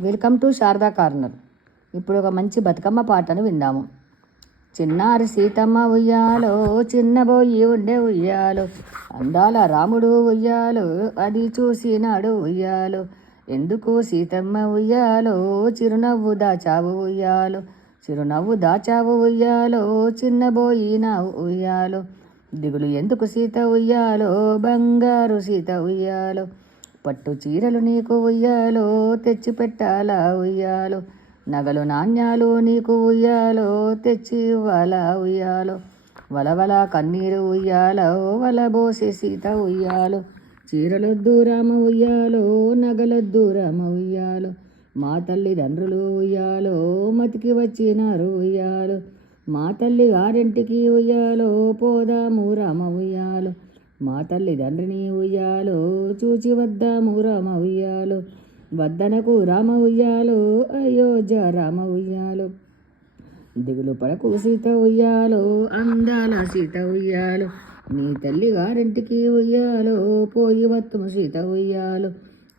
Welcome to Sharada corner ఇప్పుడు ఒక మంచి బతుకమ్మ పాటను విందాము. చిన్నారి సీతమ్మ ఉయ్యాలో చిన్నబోయి ఉండే ఉయ్యాలో అందాల రాముడు ఉయ్యాలో అది చూసినాడు ఉయ్యాలో. ఎందుకు సీతమ్మ ఉయ్యాలో చిరునవ్వు దాచావు ఉయ్యాలో? చిరునవ్వు దాచావు ఉయ్యాలో చిన్నబోయి నా ఉయ్యాలో. దిగులు ఎందుకు సీత ఉయ్యాలో బంగారు సీత ఉయ్యాలో? పట్టు చీరలు నీకు ఉయ్యాలో తెచ్చి పెట్టాలా ఉయ్యాలో? నగలు నాణ్యాలు నీకు ఉయ్యాలో తెచ్చి ఇవ్వాలా ఉయ్యాలో? వలవల కన్నీరు ఉయ్యాలో వలబోసి సీత ఉయ్యాలో? చీరలొద్దు రామ ఉయ్యాలో నగలొద్దు రామ ఉయ్యాలో? మా తల్లిదండ్రులు ఉయ్యాలో మతికి వచ్చినారు ఉయ్యాలో? మా తల్లి గారింటికి ఉయ్యాలో పోదాము రామ ఉయ్యాలో? మా తల్లిదండ్రిని ఉయ్యాలో చూచి వద్దాము రామ ఉయ్యాలో. వద్దనకు రామ ఉయ్యాలో అయోధ్య రామ ఉయ్యాలో. దిగులు పడకు సీత ఉయ్యాలో అందాల సీత ఉయ్యాలో. నీ తల్లి గారింటికి ఉయ్యాలో పోయి వత్తుము సీత ఉయ్యాలో.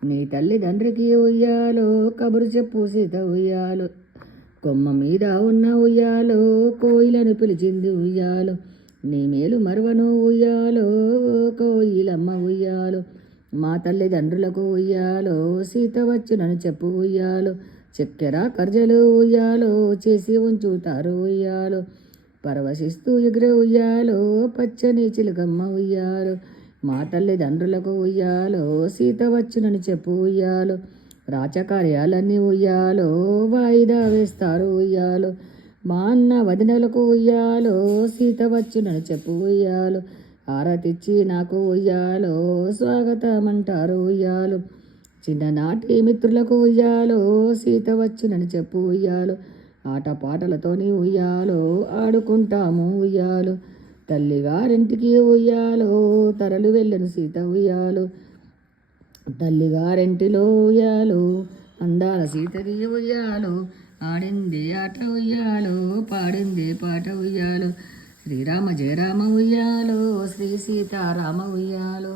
నీ తల్లిదండ్రికి ఉయ్యాలో కబురు చెప్పు సీత ఉయ్యాలో. కొమ్మ మీద ఉన్న ఉయ్యాలో కోయిలను పిలిచింది ఉయ్యాలో. నీ మేలు మరువను ఉయ్యాలో మా తల్లిదండ్రులకు ఉయ్యాలో సీత వచ్చునని చెప్పు ఉయ్యాలో చక్కెర కర్జలు ఉయ్యాలో చేసి ఉంచుతారు ఉయ్యాలో పరవశిస్తూ ఎగిరే ఉయ్యాలో పచ్చని చిలుకమ్మ ఉయ్యాలో మా తల్లిదండ్రులకు ఉయ్యాలో సీత వచ్చునని చెప్పు ఉయ్యాలో రాచకార్యాలన్నీ ఉయ్యాలో వాయిదా వేస్తారు ఉయ్యాలో మా అన్న వదినలకు ఉయ్యాలో సీత వచ్చునని చెప్పు ఉయ్యాలో ఆరతిచ్చి నాకు ఉయ్యాలో స్వాగతమంటారు ఉయ్యాలు. చిన్ననాటి మిత్రులకు ఉయ్యాలో సీత వచ్చునని చెప్పు ఉయ్యాలో. ఆటపాటలతోని ఉయ్యాలో ఆడుకుంటాము ఉయ్యాలు. తల్లిగారింటికి ఉయ్యాలో తరలు వెళ్ళను సీత ఉయ్యాలు. తల్లిగారింటిలో ఉయ్యాలు అందాల సీతది ఉయ్యాలు. ఆడింది ఆట ఉయ్యాలు పాడింది పాట ఉయ్యాలు. శ్రీరామ జయరామ ఉయ్యాలో సీతారామ ఉయ్యాలో